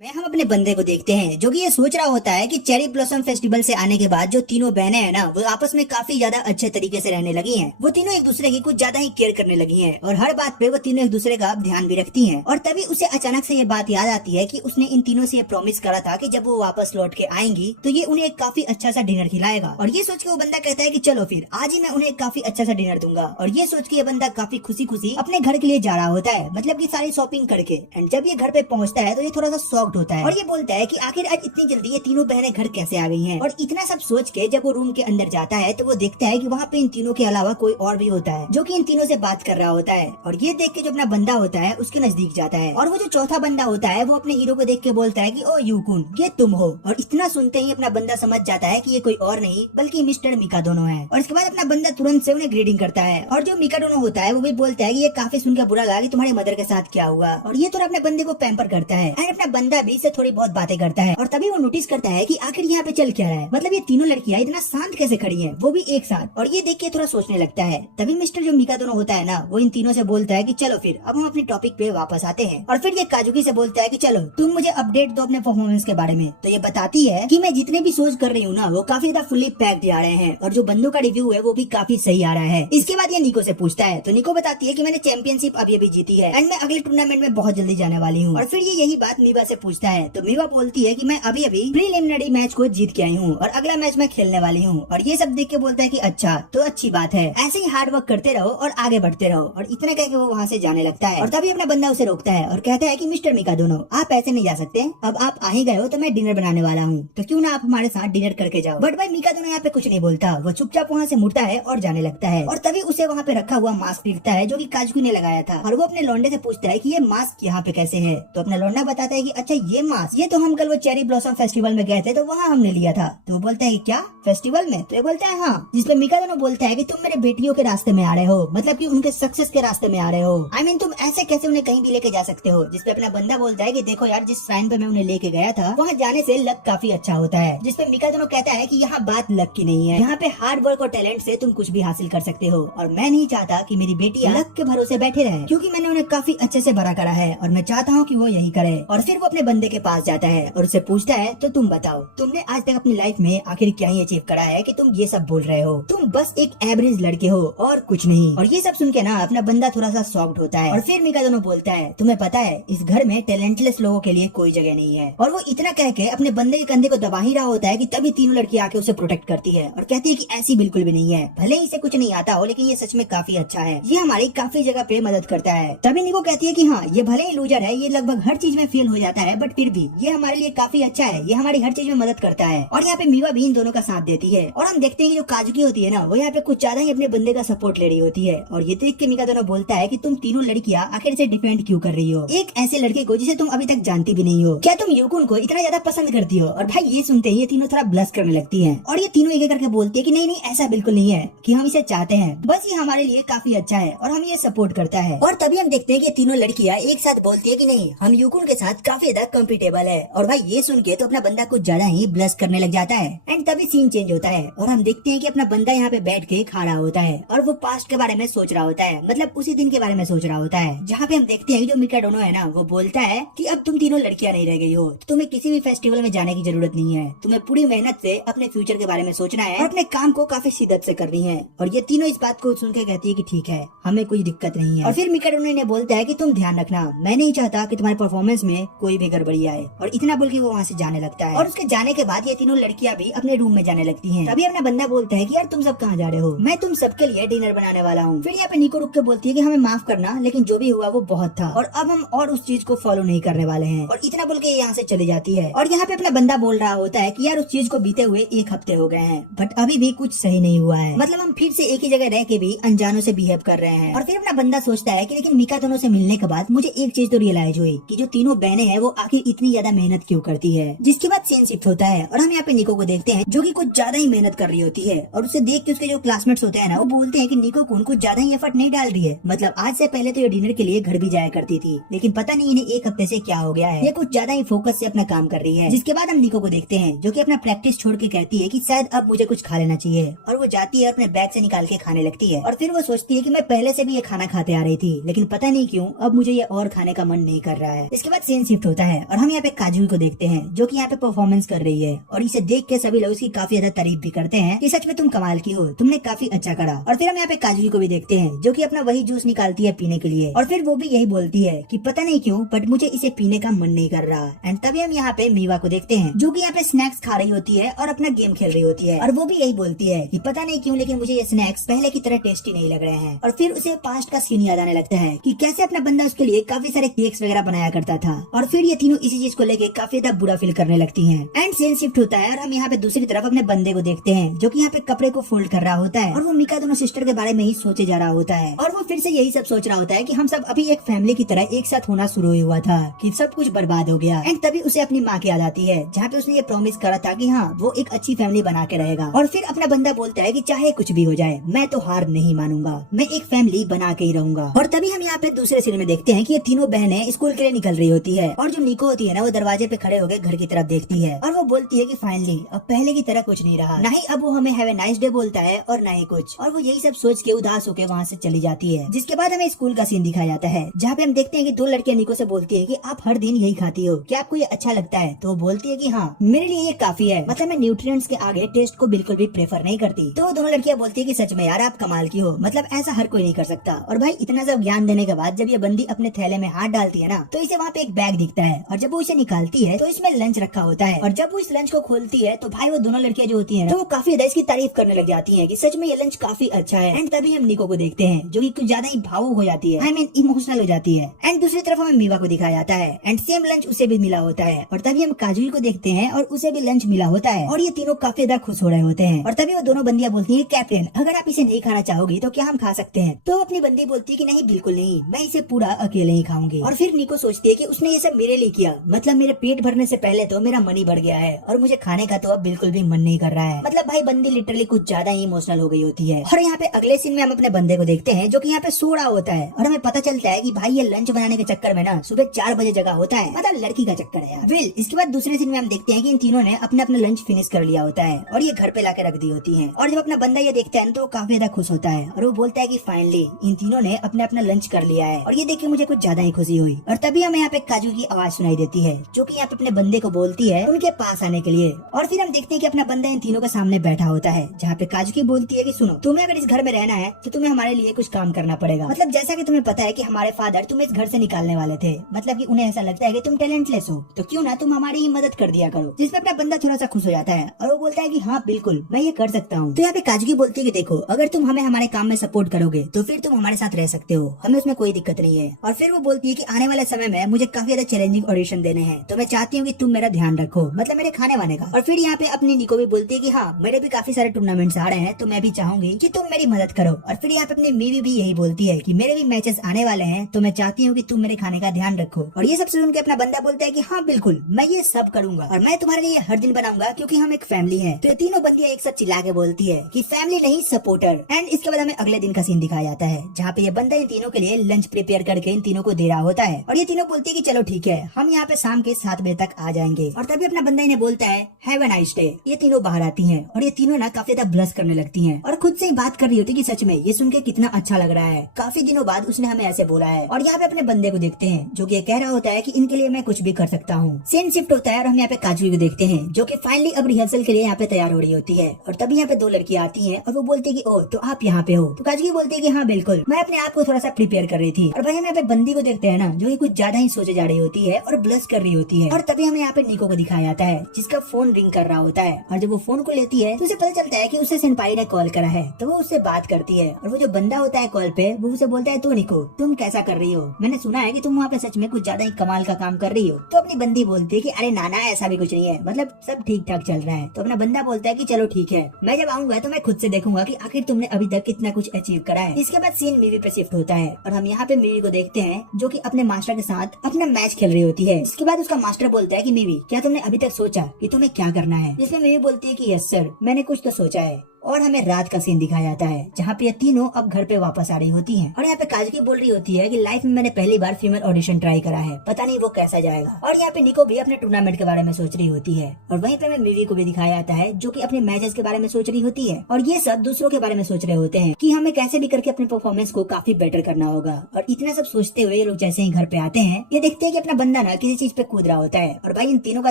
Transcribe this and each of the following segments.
मैं हम अपने बंदे को देखते हैं जो कि ये सोच रहा होता है कि चेरी ब्लॉसम फेस्टिवल से आने के बाद जो तीनों बहनें हैं ना वो आपस में काफी ज्यादा अच्छे तरीके से रहने लगी हैं। वो तीनों एक दूसरे की कुछ ज्यादा ही केयर करने लगी हैं और हर बात पे वो तीनों एक दूसरे का ध्यान भी रखती हैं। और तभी उसे अचानक से ये बात याद आती है कि उसने इन तीनों से ये प्रॉमिस करा था कि जब वो वापस लौट के आएंगी तो ये उन्हें एक काफी अच्छा सा डिनर खिलाएगा। और ये सोच के वो बंदा कहता है कि चलो फिर आज ही मैं उन्हें एक काफी अच्छा सा डिनर दूंगा। और ये सोच के ये बंदा काफी खुशी खुशी अपने घर के लिए जा रहा होता है, मतलब की सारी शॉपिंग करके। एंड जब ये घर पे पहुँचता है तो ये थोड़ा सा शॉक्ड होता है और ये बोलता है कि आखिर आज इतनी जल्दी ये तीनों बहनें घर कैसे आ गई हैं। और इतना सब सोच के जब वो रूम के अंदर जाता है तो वो देखता है कि वहाँ पे इन तीनों के अलावा कोई और भी होता है जो कि इन तीनों से बात कर रहा होता है। और ये देख के जो अपना बंदा होता है उसके नजदीक जाता है और वो जो चौथा बंदा होता है वो अपने हीरो को देख के बोलता है कि ओ यूकुन ये तुम हो। और इतना सुनते ही अपना बंदा समझ जाता है कि ये कोई और नहीं बल्कि मिस्टर मिकाडोनो है। और इसके बाद अपना बंदा तुरंत से उन्हें ग्रीटिंग करता है और जो मिकाडोनो होता है वो भी बोलता है कि ये काफी सुनकर बुरा लगा कि तुम्हारी मदर के साथ क्या हुआ। और ये थोड़ा अपने बंदे को पैम्पर करता है एंड अपना बंदा भी इससे थोड़ी बहुत बातें करता है। और तभी वो नोटिस करता है कि आखिर यहाँ पे चल क्या रहा है, मतलब ये तीनों लड़कियां इतना शांत कैसे खड़ी हैं, वो भी एक साथ। और ये देख के थोड़ा सोचने लगता है। तभी मिस्टर जो मिकाडोनो होता है ना वो इन तीनों से बोलता है कि चलो फिर अब हम अपनी टॉपिक पे वापस आते हैं। और फिर ये काजुकी से बोलता है कि चलो तुम मुझे अपडेट दो अपने परफॉर्मेंस के बारे में। तो ये बताती है कि मैं जितने भी शोज कर रही हूँ ना वो काफी ज्यादा फुल्ली पैक्ड आ रहे हैं और जो बंदों का रिव्यू है वो भी काफी सही आ रहा है। इसके बाद ये निको से पूछता है तो निको बताती है कि मैंने चैंपियनशिप अभी अभी जीती है एंड मैं अगले टूर्नामेंट में बहुत जल्दी जाने वाली हूँ। और फिर ये यही बात मीवा से पूछता है तो मीवा बोलती है कि मैं अभी अभी प्रीलिमिनरी मैच को जीत के आई हूँ और अगला मैच मैं खेलने वाली हूँ। और ये सब देख के बोलता है कि अच्छा तो अच्छी बात है, ऐसे ही हार्ड वर्क करते रहो और आगे बढ़ते रहो। और इतना कह के वो वहाँ से जाने लगता है। और तभी अपना बंदा उसे रोकता है और कहता है कि मिस्टर मिकाडोनो आप ऐसे नहीं जा सकते, अब आप आ ही गए हो तो मैं डिनर बनाने वाला हूँ तो क्यों ना आप हमारे साथ डिनर करके जाओ। बट भाई मिकाडोनो यहाँ पे कुछ नहीं बोलता, वो चुपचाप वहाँ से मुड़ता है और जाने लगता है। और तभी उसे वहाँ पे रखा हुआ मास्क दिखता है जो कि काजुकी ने लगाया था और वो अपने लौंडे से पूछता है कि ये मास्क यहाँ पे कैसे है। तो अपना लौंडा बताता है कि अच्छा ये मास्क ये तो हम कल वो चेरी ब्लॉसम फेस्टिवल में गए थे तो वहाँ हमने लिया था। तो वो बोलता है कि क्या फेस्टिवल में? तो ये बोलता है हाँ। जिसपे मिकाडोनो बोलता है कि तुम मेरे बेटियों के रास्ते में आ रहे हो, मतलब कि उनके सक्सेस के रास्ते में आ रहे हो। I mean, तुम ऐसे कैसे उन्हें कहीं भी लेके जा सकते हो। जिसपे अपना बंदा बोलता है कि देखो यार जिस श्राइन पे मैं उन्हें लेके गया था वहाँ जाने से लक काफी अच्छा होता है। जिसपे मिकाडोनो कहता है कि यहाँ बात लक की नहीं है, यहाँ पे हार्ड वर्क और टैलेंट से तुम कुछ भी हासिल कर सकते हो। और मैं नहीं चाहता कि मेरी बेटियां लक के भरोसे बैठे रहे क्योंकि मैंने उन्हें काफी अच्छे से बड़ा करा है और मैं चाहता हूँ कि वो यही करे। और फिर वो अपने बंदे के पास जाता है और उससे पूछता है तो तुम बताओ तुमने आज तक अपनी लाइफ में आखिर क्या ही अचीव करा है कि तुम ये सब बोल रहे हो, तुम बस एक एवरेज लड़के हो और कुछ नहीं। और ये सब सुन के ना अपना बंदा थोड़ा सा शॉक्ड होता है। और फिर मिकाडोनो बोलता है तुम्हें पता है इस घर में टैलेंटलेस लोगों के लिए कोई जगह नहीं है। और वो इतना कह के अपने बंदे के कंधे को दबा ही रहा होता है कि तभी तीनों लड़कियां आके उसे प्रोटेक्ट करती है और कहती है कि ऐसी बिल्कुल भी नहीं है, भले ही इसे कुछ नहीं आता हो लेकिन ये सच में काफी अच्छा है, ये हमारी काफी जगह पे मदद करता है। तभी निको कहती है कि हाँ ये भले ही लूजर है, ये लगभग हर चीज में फेल हो जाता है बट फिर भी ये हमारे लिए काफी अच्छा है, ये हमारी हर चीज में मदद करता है। और यहाँ पे मीवा भी इन दोनों का साथ देती है। और हम देखते हैं कि जो काजुकी होती है ना वो यहाँ पे कुछ ज्यादा ही अपने बंदे का सपोर्ट ले रही होती है। और ये देख के मिकाडोनो बोलता है कि तुम तीनों लड़कियां आखिर से डिफेंड क्यों कर रही हो एक ऐसे लड़के को जिसे तुम अभी तक जानती भी नहीं हो, क्या तुम यूकुन को इतना ज्यादा पसंद करती हो? और भाई ये सुनते ही ये तीनों थोड़ा ब्लश करने लगती हैं। और ये तीनों एक एक करके बोलती है कि नहीं नहीं ऐसा बिल्कुल नहीं है कि हम इसे चाहते हैं, बस ये हमारे लिए काफी अच्छा है और हम ये सपोर्ट करता है। और तभी हम देखते हैं कि तीनों लड़कियां एक साथ बोलती है कि नहीं हम यूकुन के साथ काफी ज्यादा कंफर्टेबल है। और भाई ये सुन के तो अपना बंदा कुछ ज्यादा ही ब्लश करने लग जाता है। एंड तभी सीन चेंज होता है और हम देखते हैं कि अपना बंदा यहाँ पे बैठ के खा रहा होता है और वो पास्ट के बारे में सोच रहा होता है, मतलब उसी दिन के बारे में सोच रहा होता है जहाँ पे हम देखते हैं जो मिकाडोनो है ना वो बोलता है कि अब तुम तीनों लड़कियां नहीं रह गई हो, तुम्हें किसी भी फेस्टिवल में जाने की जरूरत नहीं है, तुम्हें पूरी मेहनत से अपने फ्यूचर के बारे में सोचना है और अपने काम को काफी शिद्दत से करनी है। और ये तीनों इस बात को सुन के कहती है कि ठीक है हमें कोई दिक्कत नहीं है। और फिर मिकाडोनो ने बोलता है कि तुम ध्यान रखना, मैं नहीं चाहता कि तुम्हारे परफॉर्मेंस में कोई भी गड़बड़ी आए। और इतना बोल के वो वहाँ से जाने लगता है। और उसके जाने के बाद ये तीनों लड़कियां भी अपने रूम में जाने लगती हैं। तभी अपना बंदा बोलता है कि यार तुम सब कहाँ जा रहे हो, मैं तुम सबके लिए डिनर बनाने वाला हूँ। फिर यहाँ पे निको रुक के बोलती है कि हमें माफ करना लेकिन जो भी हुआ वो बहुत था और अब हम और उस चीज को फॉलो नहीं करने वाले हैं। और इतना बोल के यहाँ से चली जाती है। और यहाँ पे अपना बंदा बोल रहा होता है कि यार उस चीज को बीते हुए 1 हफ्ते हो गए हैं बट अभी भी कुछ सही नहीं हुआ है, मतलब हम फिर से एक ही जगह रह के भी अनजानों से बिहेव कर रहे हैं। और फिर अपना बंदा सोचता है कि लेकिन मिकाडोनो से मिलने के बाद मुझे एक चीज तो रियलाइज हुई कि जो तीनों बहनें हैं वो आखिर इतनी ज्यादा मेहनत क्यों करती है। जिसके बाद सीन शिफ्ट होता है और हम यहाँ पे निको को देखते हैं जो कि कुछ ज्यादा ही मेहनत कर रही होती है। और उसे देख के उसके जो क्लासमेट्स होते हैं ना वो बोलते हैं कि निको कुछ ज्यादा ही एफर्ट नहीं डाल रही है, मतलब आज से पहले तो ये डिनर के लिए घर भी जाया करती थी लेकिन पता नहीं इन्हें 1 हफ्ते से क्या हो गया है, ये कुछ ज्यादा ही फोकस से अपना काम कर रही है। जिसके बाद हम निको को देखते हैं जो कि अपना प्रैक्टिस छोड़ के कहती है कि शायद अब मुझे कुछ खा लेना चाहिए। और वो जाती है अपने बैग से निकाल के खाने लगती है। और फिर वो सोचती है कि मैं पहले से भी ये खाना खाते आ रही थी लेकिन पता नहीं क्यों अब मुझे ये और खाने का मन नहीं कर रहा है। इसके बाद सीन शिफ्ट होता है और हम यहाँ पे काजू को देखते हैं जो कि यहाँ पे परफॉर्मेंस कर रही है और इसे देख के सभी लोग इसकी काफी ज्यादा तारीफ भी करते हैं कि सच में तुम कमाल की हो, तुमने काफी अच्छा करा। और फिर हम यहाँ पे काजू को भी देखते हैं जो कि अपना वही जूस निकालती है पीने के लिए और फिर वो भी यही बोलती है कि पता नहीं क्यों बट मुझे इसे पीने का मन नहीं कर रहा। एंड तभी हम यहाँ पे मीवा को देखते हैं जो कि यहाँ पे स्नैक्स खा रही होती है और अपना गेम खेल रही होती है और वो भी यही बोलती है कि पता नहीं क्यों लेकिन मुझे ये स्नैक्स पहले की तरह टेस्टी नहीं लग रहे हैं। और फिर उसे पास्ट का सीन याद आने लगता है कि कैसे अपना बंदा उसके लिए काफी सारे केक्स वगैरह बनाया करता था और फिर ये तीनों इसी चीज को लेके काफी ज्यादा बुरा फील करने लगती हैं। एंड सीन शिफ्ट होता है और हम यहाँ पे दूसरी तरफ अपने बंदे को देखते हैं जो कि यहाँ पे कपड़े को फोल्ड कर रहा होता है और वो मिका दोनों सिस्टर के बारे में ही सोचे जा रहा होता है और वो फिर से यही सब सोच रहा होता है कि हम सब अभी एक फैमिली की तरह एक साथ होना शुरू हुआ था कि सब कुछ बर्बाद हो गया। एंड तभी उसे अपनी माँ की याद आती है जहाँ पे उसने ये प्रॉमिस करा था कि हाँ वो एक अच्छी फैमिली बना के रहेगा। और फिर अपना बंदा बोलता है कि चाहे कुछ भी हो जाए मैं तो हार नहीं मानूंगा, मैं एक फैमिली बना के ही रहूंगा। और तभी हम यहाँ पे दूसरे सीन में देखते हैं कि ये तीनों बहनें स्कूल के लिए निकल रही होती है और जो निको होती है ना वो दरवाजे पे खड़े होकर घर की तरफ देखती है और वो बोलती है कि फाइनली अब पहले की तरह कुछ नहीं रहा, ना ही अब वो हमें हैव ए नाइस डे बोलता है और ना ही कुछ। और वो यही सब सोच के उदास होकर वहाँ से चली जाती है। जिसके बाद हमें स्कूल का सीन दिखाया जाता है जहाँ पे हम देखते हैं कि दो लड़कियां निको से बोलती है कि आप हर दिन यही खाती हो, क्या आपको ये अच्छा लगता है? तो वो बोलती है कि हाँ मेरे लिए ये काफी है, मतलब मैं न्यूट्रिएंट्स के आगे टेस्ट को बिल्कुल भी प्रेफर नहीं करती। तो दोनों लड़कियां बोलती है कि सच में यार आप कमाल की हो, मतलब ऐसा हर कोई नहीं कर सकता। और भाई इतना सब ज्ञान देने के बाद जब ये बंदी अपने थैले में हाथ डालती है ना तो इसे वहाँ पे एक बैग दिखता है और जब वो इसे निकालती है तो इसमें लंच रखा होता है और जब वो इस लंच को खोलती है तो भाई वो दोनों लड़कियां जो होती है ना तो वो काफी ज्यादा इसकी तारीफ करने लग जाती है कि सच में ये लंच काफी अच्छा है। एंड तभी हम निको को देखते हैं जो कि कुछ ज्यादा ही भावुक हो जाती है, आई मीन इमोशनल हो जाती है। एंड दूसरी तरफ हमें मीवा को दिखाया जाता है एंड सेम लंच उसे भी मिला होता है और तभी हम काजू को देखते हैं और उसे भी लंच मिला होता है और ये तीनों काफी ज्यादा खुश हो रहे होते हैं। और तभी वो दोनों बंदियां बोलती है कैप्टन अगर आप इसे नहीं खाना चाहोगी तो क्या हम खा सकते हैं? तो अपनी बंदी बोलती है कि नहीं बिल्कुल नहीं, मैं इसे पूरा अकेले ही खाऊंगी। और फिर निको सोचती है कि उसने ये सब मेरे लिए किया, मतलब मेरे पेट भरने से पहले तो मेरा मन ही बढ़ गया है और मुझे खाने का तो अब बिल्कुल भी मन नहीं कर रहा है। मतलब भाई बंदी लिटरली कुछ ज्यादा ही इमोशनल हो गई होती है। और यहाँ पे अगले सीन में हम अपने बंदे को देखते हैं जो कि यहाँ पे सो रहा होता है और हमें पता चलता है कि भाई ये लंच बनाने के चक्कर में ना सुबह 4 बजे जगह होता है, मतलब लड़की का चक्कर है यार। वेल इसके बाद दूसरे सीन में हम देखते हैं कि इन तीनों ने अपना अपना लंच फिनिश कर लिया होता है और ये घर पे लाके रख दी होती है। और जब अपना बंदा ये देखता है तो वो काफी ज्यादा खुश होता है और वो बोलता है कि फाइनली इन तीनों ने अपना अपना लंच कर लिया है और ये देख के मुझे कुछ ज्यादा ही खुशी हुई। और तभी हमें यहाँ पे काजू की आवाज सुनाई देती है जो कि यहाँ पे अपने बंदे को बोलती है उनके पास आने के लिए। और फिर हम देखते हैं कि अपना बंदा इन तीनों के सामने बैठा होता है जहाँ पे काजू की बोलती है कि सुनो तुम्हें अगर इस घर में रहना है तो तुम्हें हमारे लिए कुछ काम करना पड़ेगा। मतलब जैसा कि तुम्हें पता है कि हमारे फादर तुम्हें इस घर से निकालने वाले थे, मतलब कि उन्हें ऐसा लगता है कि तुम टैलेंटलेस हो तो क्यों ना तुम हमारी ही मदद कर दिया करो। जिसमें अपना बंदा थोड़ा सा खुश हो जाता है और वो बोलता है कि हाँ बिल्कुल मैं ये कर सकता हूँ। तो यहाँ पे काजू की बोलती है कि देखो अगर तुम हमें हमारे काम में सपोर्ट करोगे तो फिर तुम हमारे साथ रह सकते हो, हमें उसमें कोई दिक्कत नहीं है। और फिर वो बोलती है कि आने वाले समय में मुझे काफी ज्यादा चैलेंजिंग ऑडिशन देने हैं तो मैं चाहती हूँ कि तुम मेरा ध्यान रखो, मतलब मेरे खाने वाने का। और फिर यहाँ पे अपनी निको भी बोलती है कि हाँ मेरे भी काफी सारे टूर्नामेंट्स आ रहे हैं तो मैं भी चाहूंगी कि तुम मेरी मदद करो। और फिर यहाँ पे अपनी मीवी भी यही बोलती है कि मेरे भी मैचेस आने वाले हैं तो मैं चाहती हूँ कि तुम मेरे खाने का ध्यान रखो। और ये सब सुन के अपना बंदा बोलता है कि हाँ बिल्कुल मैं ये सब करूंगा और मैं तुम्हारे लिए हर दिन बनाऊंगा क्योंकि हम एक फैमिली है। तो ये तीनों बंदियां एक साथ चिल्ला के बोलती है कि फैमिली नहीं सपोर्टर। एंड इसके बाद हमें अगले दिन का सीन दिखाया जाता है जहाँ पे ये बंदा इन तीनों के लिए लंच प्रिपेयर करके इन तीनों को दे रहा होता है और ये तीनों बोलती है कि चलो ठीक है हम यहाँ पे शाम के 7 बजे तक आ जाएंगे। और तभी अपना बंदा इन्हें बोलता है हैव अ नाइस डे। ये तीनों बाहर आती हैं और ये तीनों ना काफी ज्यादा ब्लश करने लगती हैं और खुद से ही बात कर रही होती है कि सच में ये सुन के कितना अच्छा लग रहा है, काफी दिनों बाद उसने हमें ऐसे बोला है। और यहाँ पे अपने बंदे को देखते हैं जो कि ये कह रहा होता है कि इनके लिए मैं कुछ भी कर सकता हूँ। सीन शिफ्ट होता है और हम यहाँ पे काजू को देखते हैं जो कि फाइनली अब रिहर्सल के लिए यहाँ पे तैयार हो रही होती है। और तभी यहाँ पे दो लड़कियां आती हैं और वो बोलती है कि ओ तो आप यहाँ पे हो। तो काजू बोलती है कि हाँ बिल्कुल मैं अपने आप को थोड़ा सा प्रिपेयर कर रही थी। और भाई हम यहाँ पे बंदी को देखते हैं ना जो कि कुछ ज्यादा ही सोचे जा रही होती है और ब्लश कर रही होती है। और तभी हमें यहाँ पे निको को दिखाया जाता है जिसका फोन रिंग कर रहा होता है और जब वो फोन को लेती है तो उसे पता चलता है कि उसे सेनपाई ने कॉल करा है तो वो उससे बात करती है। और वो जो बंदा होता है कॉल पे वो उसे बोलता है तो निको तुम कैसा कर रही हो, मैंने सुना है कि तुम वहाँ पे सच में कुछ ज्यादा ही कमाल का काम कर रही हो। तो अपनी बंदी बोलती है कि अरे नाना ऐसा भी कुछ नहीं है, मतलब सब ठीक ठाक चल रहा है। तो अपना बंदा बोलता है कि चलो ठीक है मैं जब आऊंगा तो मैं खुद से देखूंगा कि आखिर तुमने अभी तक कितना कुछ अचीव करा है। इसके बाद सीन मीवी पे शिफ्ट होता है और हम यहाँ पे मीवी को देखते हैं जो कि अपने मास्टर के साथ अपना मैच खेल रही होती है। इसके बाद उसका मास्टर बोलता है कि मीवी क्या तुमने अभी तक सोचा कि तुम्हें क्या करना है? जिसमें मीवी बोलती है कि यस सर मैंने कुछ तो सोचा है। और हमें रात का सीन दिखाया जाता है जहाँ पे ये तीनों अब घर पे वापस आ रही होती हैं। और यहाँ पे काजकी बोल रही होती है कि लाइफ में मैंने पहली बार फीमेल ऑडिशन ट्राई करा है, पता नहीं वो कैसा जाएगा। और यहाँ पे निको भी अपने टूर्नामेंट के बारे में सोच रही होती है और वहीं पे हमें मिवी को भी दिखाया जाता है जो कि अपने मैचेस के बारे में सोच रही होती है। और ये सब दूसरों के बारे में सोच रहे होते हैं कि हमें कैसे भी करके अपने परफॉर्मेंस को काफी बेटर करना होगा। और इतना सब सोचते हुए ये लोग जैसे ही घर पे आते हैं, ये देखते हैं कि अपना बंदा ना किसी चीज पे कूद रहा होता है और भाई इन तीनों का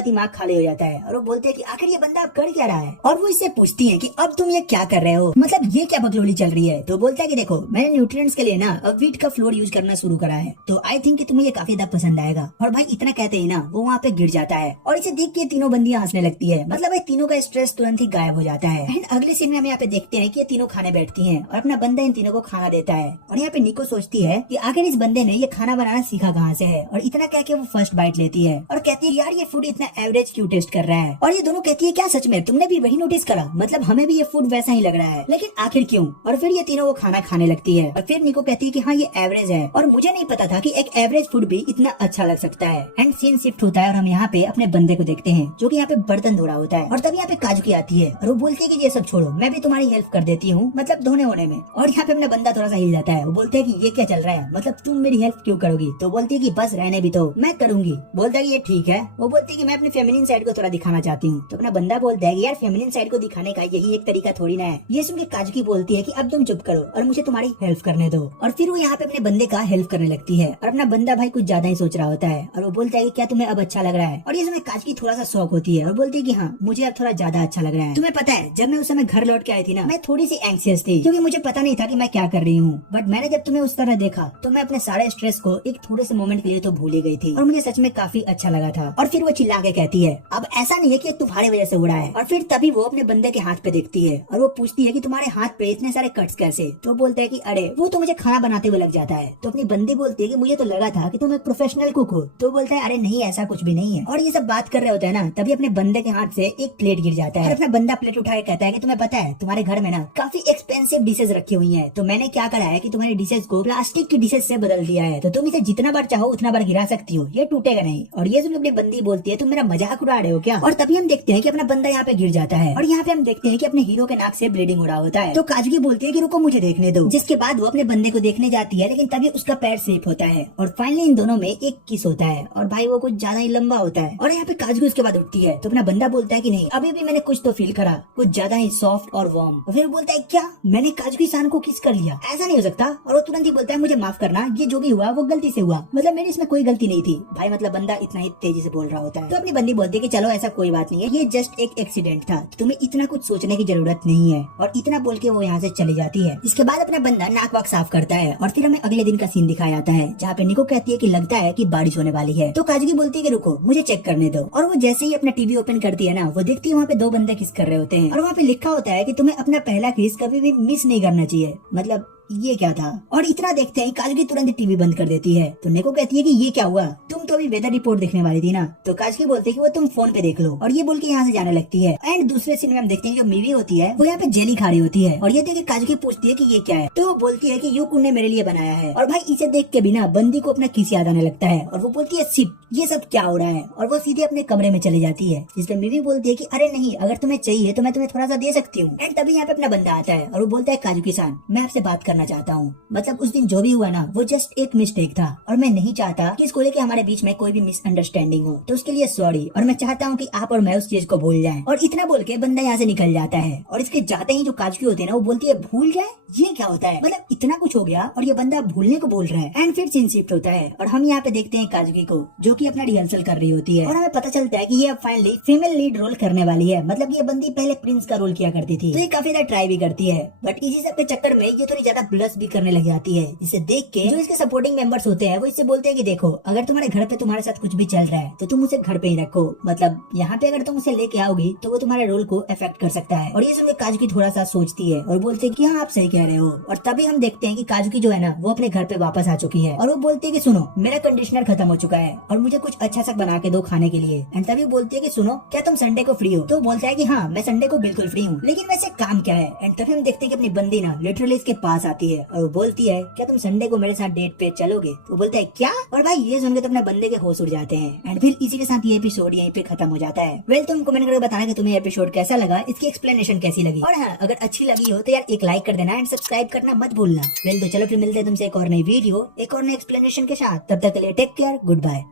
दिमाग खाली हो जाता है और वो बोलते हैं कि आखिर ये बंदा अब कर क्या रहा है। और वो इससे पूछती है कि अब तुम ये क्या कर रहे हो, मतलब ये क्या बकलोली चल रही है। तो बोलता है कि देखो मैंने न्यूट्रिएंट्स के लिए ना अब व्हीट का फ्लोर यूज करना शुरू करा है, तो आई थिंक कि तुम्हें ये काफी ज्यादा पसंद आएगा। और भाई इतना कहते ही ना वो वहाँ पे गिर जाता है और इसे देख के तीनों बंदियां हंसने लगती है। मतलब भाई तीनों का स्ट्रेस तुरंत ही गायब हो जाता है। एंड अगले सीन में हम यहाँ पे देखते हैं कि ये तीनों खाने बैठती हैं और अपना बंदा इन तीनों को खाना देता है। और यहाँ पे निको सोचती है कि आखिर इस बंदे ने ये खाना बनाना सीखा कहाँ से है। और इतना कह के वो फर्स्ट बाइट लेती है और कहती है यार ये फूड इतना एवरेज क्यों टेस्ट कर रहा है। और ये दोनों कहती है क्या सच में तुमने भी वही नोटिस करा, मतलब हमें भी ये फूड वैसा ही लग रहा है, लेकिन आखिर क्यों। और फिर ये तीनों वो खाना खाने लगती है और फिर निको कहती है कि हाँ ये एवरेज है और मुझे नहीं पता था कि एक एवरेज फूड भी इतना अच्छा लग सकता है। एंड सीन शिफ्ट होता है और हम यहाँ पे अपने बंदे को देखते हैं जो कि यहाँ पे बर्तन धो रहा होता है। और तब यहाँ पे काजुकी आती है और वो बोलती है कि ये सब छोड़ो मैं भी तुम्हारी हेल्प कर देती हूँ, मतलब धोने होने में। और यहाँ पे अपना बंदा थोड़ा सा हिल जाता है। वो बोलते है कि ये क्या चल रहा है, मतलब तुम मेरी हेल्प क्यों करोगी। तो बोलती है कि बस रहने भी तो मैं करूंगी। बोलता है कि ये ठीक है। वो बोलती है कि मैं अपनी फेमिनिन साइड को थोड़ा दिखाना चाहती हूँ। तो अपना बंदा बोलता है कि यार फेमिनिन साइड को दिखाने का यही एक तरीका थोड़ी ना है। ये सुन के काजुकी बोलती है कि अब तुम चुप करो और मुझे तुम्हारी हेल्प करने दो। और फिर वो यहाँ पे अपने बंदे का हेल्प करने लगती है और अपना बंदा भाई कुछ ज्यादा ही सोच रहा होता है और वो बोलता है कि क्या तुम्हें अब अच्छा लग रहा है। और ये समय काजुकी थोड़ा सा शौक होती है और बोलती है कि हाँ मुझे अब थोड़ा ज्यादा अच्छा लग रहा है। तुम्हें पता है जब मैं उस समय घर लौट के आई थी ना, मैं थोड़ी सी एंग्सियस थी क्योंकि मुझे पता नहीं था कि मैं क्या कर रही हूँ, बट मैंने जब तुम्हें उस तरह देखा तो मैं अपने सारे स्ट्रेस को एक थोड़े से मोमेंट के लिए तो भूल ही गई थी और मुझे सच में काफी अच्छा लगा था। और फिर वो चिल्ला के कहती है अब ऐसा नहीं है कि तुम्हारी वजह से उड़ा है। और फिर तभी वो अपने बंदे के हाथ पे देखती है और वो पूछती है कि तुम्हारे हाथ पे इतने सारे कट्स कैसे। तो बोलता है कि अरे वो तो मुझे खाना बनाते हुए लग जाता है। तो अपनी बंदी बोलती है कि मुझे तो लगा था कि तुम एक प्रोफेशनल कुक हो। तो बोलता है अरे नहीं ऐसा कुछ भी नहीं है। और ये सब बात कर रहे होते हैं ना, तभी अपने बंदे के हाथ से एक प्लेट गिर जाता है और अपना बंदा प्लेट उठा के कहता है कि तुम्हें पता है तुम्हारे घर में ना काफी एक्सपेंसिव डिशेज रखी हुई है, तो मैंने क्या करा है कि तुम्हारी डिशेज को प्लास्टिक की डिशेज से बदल दिया है, तो तुम इसे जितना बार चाहो उतना बार गिरा सकती हो, ये टूटेगा नहीं। और ये सुन अपनी बंदी बोलती है तुम मेरा मजाक उड़ा रहे हो क्या। और तभी हम देखते हैं कि अपना बंदा यहाँ पे गिर जाता है और यहाँ पे हम देखते हैं कि अपने हीरो के नाक से ब्लीडिंग हो रहा होता है। तो काजुकी बोलती है कि रुको मुझे देखने दो, जिसके बाद वो अपने बंदे को देखने जाती है, लेकिन तभी उसका पैर स्लिप होता है और फाइनली इन दोनों में एक किस होता है और भाई वो कुछ ज्यादा ही लंबा होता है। और यहाँ पे काजुकी उसके बाद उठती है तो अपना बंदा बोलता है कि नहीं अभी भी मैंने कुछ तो फील करा, कुछ ज्यादा ही सॉफ्ट और वार्म। और फिर बोलता है क्या मैंने काजुकी सान को किस कर लिया, ऐसा नहीं हो सकता। और वो तुरंत ही बोलता है मुझे माफ करना, ये जो भी हुआ वो गलती से हुआ, मतलब मेरी इसमें कोई गलती नहीं थी। भाई मतलब बंदा इतना ही तेजी से बोल रहा होता है। तो अपनी बंदी बोलती है कि चलो ऐसा कोई बात नहीं है, ये जस्ट एक एक्सीडेंट था, तुम्हें इतना कुछ सोचने की जरूरत नहीं है। और इतना बोल के वो यहाँ से चली जाती है। इसके बाद अपना बंदा नाक वाक साफ करता है और फिर हमें अगले दिन का सीन दिखाया जाता है जहाँ पे निको कहती है कि लगता है कि बारिश होने वाली है। तो काजुकी बोलती है कि रुको मुझे चेक करने दो। और वो जैसे ही अपना टीवी ओपन करती है ना, वो देखती है वहाँ पे दो बंदे किस कर रहे होते हैं और वहाँ पे लिखा होता है कि तुम्हें अपना पहला किस कभी भी मिस नहीं करना चाहिए। मतलब ये क्या था। और इतना देखते हैं काजुकी तुरंत टीवी बंद कर देती है। तो निको कहती है कि ये क्या हुआ, तुम तो अभी वेदर रिपोर्ट देखने वाली थी ना। तो काजुकी बोलती है कि वो तुम फोन पे देख लो और ये बोल के यहाँ से जाने लगती है। एंड दूसरे सीन में हम देखते हैं जो मिवी होती है वो यहाँ पे जेली खा रही होती है और ये देख के काजुकी पूछती है कि ये क्या है। तो वो बोलती है कि यूकुन ने मेरे लिए बनाया है। और भाई इसे देख के बिना बंदी को अपना किस याद आने लगता है और वो बोलती है सिप ये सब क्या हो रहा है। और वो सीधे अपने कमरे में चली जाती है, जिसपे मिवी बोलती है कि अरे नहीं अगर तुम्हें चाहिए तो मैं तुम्हें थोड़ा सा दे सकती हूँ। एंड तभी यहाँ पे अपना बंदा आता है और वो बोलता है काजुकी सान मैं आपसे बात करना चाहता हूँ, मतलब उस दिन जो भी हुआ ना वो जस्ट एक मिस्टेक था और मैं नहीं चाहता कि इसको लेके हमारे बीच में कोई भी मिसअंडरस्टैंडिंग हो, तो उसके लिए सॉरी। और मैं चाहता हूँ कि आप और मैं उस चीज को भूल जाएं। और इतना बोल के बंदा यहाँ से निकल जाता है। और इसके जाते ही जो काजुकी होती है ना वो बोलती है भूल जाए, ये क्या होता है, मतलब इतना कुछ हो गया और ये बंदा भूलने को बोल रहा है। एंड फिर सीन शिफ्ट होता है और हम यहाँ पे देखते हैं काजुकी को जो कि अपना रिहर्सल कर रही होती है और हमें पता चलता है कि ये अब फाइनली फीमेल लीड रोल करने वाली है। मतलब ये बंदी पहले प्रिंस का रोल किया करती थी, तो ये काफी ज्यादा ट्राई भी करती है, बट इसी सब के चक्कर में ये थोड़ी ज्यादा ब्लश भी करने लग जाती है, जिसे देख के जो इसके सपोर्टिंग मेंबर्स होते हैं वो इससे बोलते हैं कि देखो अगर तुम्हारे घर पे तुम्हारे साथ कुछ भी चल रहा है तो तुम उसे घर पे ही रखो, मतलब यहाँ पे अगर तुम उसे लेके आओगी तो वो तुम्हारे रोल को अफेक्ट कर सकता है। और ये सुनकर काजुकी थोड़ा सा सोचती है और बोलते हैं कि हाँ आप सही कह रहे हो। और तभी हम देखते हैं कि काजुकी जो है ना वो अपने घर पे वापस आ चुकी है और वो बोलती है कि सुनो मेरा कंडीशनर खत्म हो चुका है और मुझे कुछ अच्छा सा बना के दो खाने के लिए। एंड तभी बोलती है कि सुनो, क्या तुम संडे को फ्री हो? तो बोलता है कि हाँ, मैं संडे को बिल्कुल फ्री हूँ, लेकिन वैसे काम क्या है? एंड तभी हम देखते हैं कि अपनी बंदी ना लिटरली इसके पास आती है और वो बोलती है, क्या तुम संडे को मेरे साथ डेट पे चलोगे? तो बोलता है क्या? और भाई ये सुनकर तो अपने बंदे के होश उड़ जाते हैं। एंड फिर इसी के साथ ये एपिसोड यहीं पे खत्म हो जाता है। वेल, तुम कमेंट करके बताना कि तुम्हें एपिसोड कैसा लगा, इसकी एक्सप्लेनेशन कैसी लगी। और हाँ, अगर अच्छी लगी हो तो यार एक लाइक कर देना एंड सब्सक्राइब करना मत भूलना। वेल, तो चलो फिर मिलते हैं तुमसे एक और नई वीडियो, एक और नई एक्सप्लेनेशन के साथ। तब तक के लिए टेक केयर, गुड बाय।